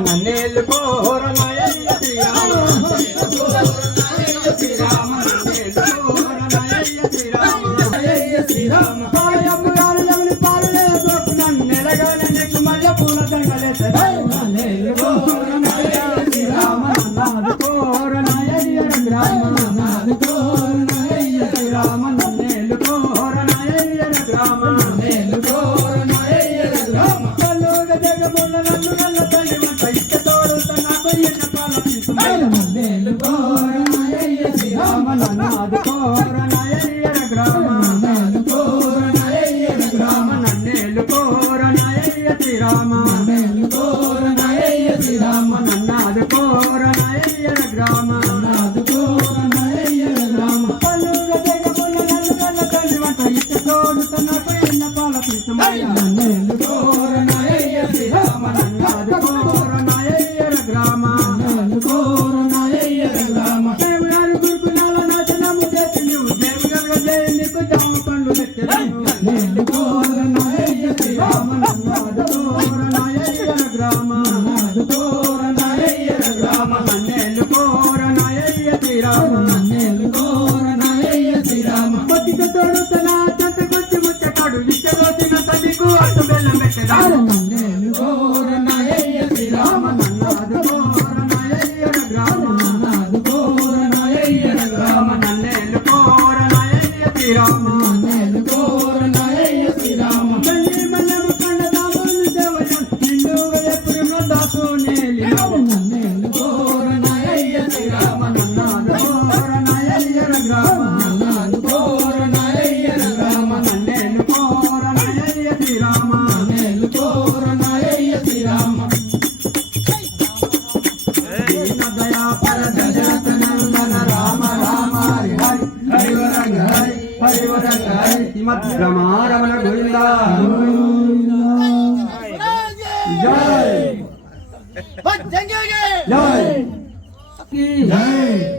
నన్నేలు కోరనయ్య శ్రీరామ శ్రీరామ పాలయమ్మ గారు ఎవరి పాలనే దోపు నన్ను నెలగానే నీకు మళ్ళీ పూల దండలేసే నన్నేలు కోరనయ్య శ్రీరామ నాది కోరనయ్య గ్రామ నాది కోరనయ్య శ్రీరామ నన్నేలు కోరనయ్య గ్రామ నన్నేలు కోరనయ్య గ్రామ కల్లుగా జగముల నన్ను నల్ల తల్లి వంట ఇష్ట తోడుత నాకు ఎన్న పాల తీసుమయ్య నన్నేలు కోరనయ్య శ్రీరామ నాది కోరనయ్య గ్రామ నన్నేలు కోరనయ్య గ్రామ నన్నేలు కోరనయ్య శ్రీరామ నన్నేలు కోరనయ్య శ్రీరామ నన్నాది కోరనయ్య గ్రామ నాది కోరనయ్య గ్రామ కల్లుగా జగముల నన్ను నల్ల తల్లి వంట ఇష్ట తోడుత నాకు ఎన్న పాల తీసుమయ్య నన్నేలు కోరనయ్య శ్రీరామ నన్నాది కోరనయ్య గ్రామ నన్నేలు కోరనయ్య గ్రామ దేవగారు గురుకులాల నాశనము చేసి నీవు దేవగల జయ నీకు జామ పండ్లు తెచ్చెదను నన్నేలు కోరనయ్య శ్రీరామ నన్నాది కోరనయ్య గ్రామ నన్నాది కోరనయ్య గ్రామ నన్నేలు కోరనయ్య శ్రీరామ నన్నేలు కోరనయ్య శ్రీరామ కొద్దిక తోడుతన చెంతకొచ్చి ముచ్చటాడు ఇచ్చదోసిన తల్లికు అటు బెల్లం పెట్టెదారు నన్నేలు కోరనయ్య శ్రీరామ నన్నాది కోరనయ్య గ్రామ నన్నాది కోరనయ్య గ్రామ నన్నేలు కోరనయ్య శ్రీరామ నన్నేలు కోరనయ్య శ్రీరామ తల్లి మల్లెము కండదాములు దేవయం నిండుగా ఎప్పుడు దాసు నేలి నన్నేలు కోరనయ్య శ్రీరామ నన్నాది కోరనయ్య గ్రామ నన్నాది కోరనయ్య గ్రామ నన్నేలు కోరనయ్య శ్రీరామ నన్నేలు కోరనయ్య శ్రీరామ దీనదయా పర దశరథ నందన రామ రామ హరి హరి హరివరంగ హరి హరివరంగ హరి శ్రీమద్ రమారమణ గోవింద జై జై జై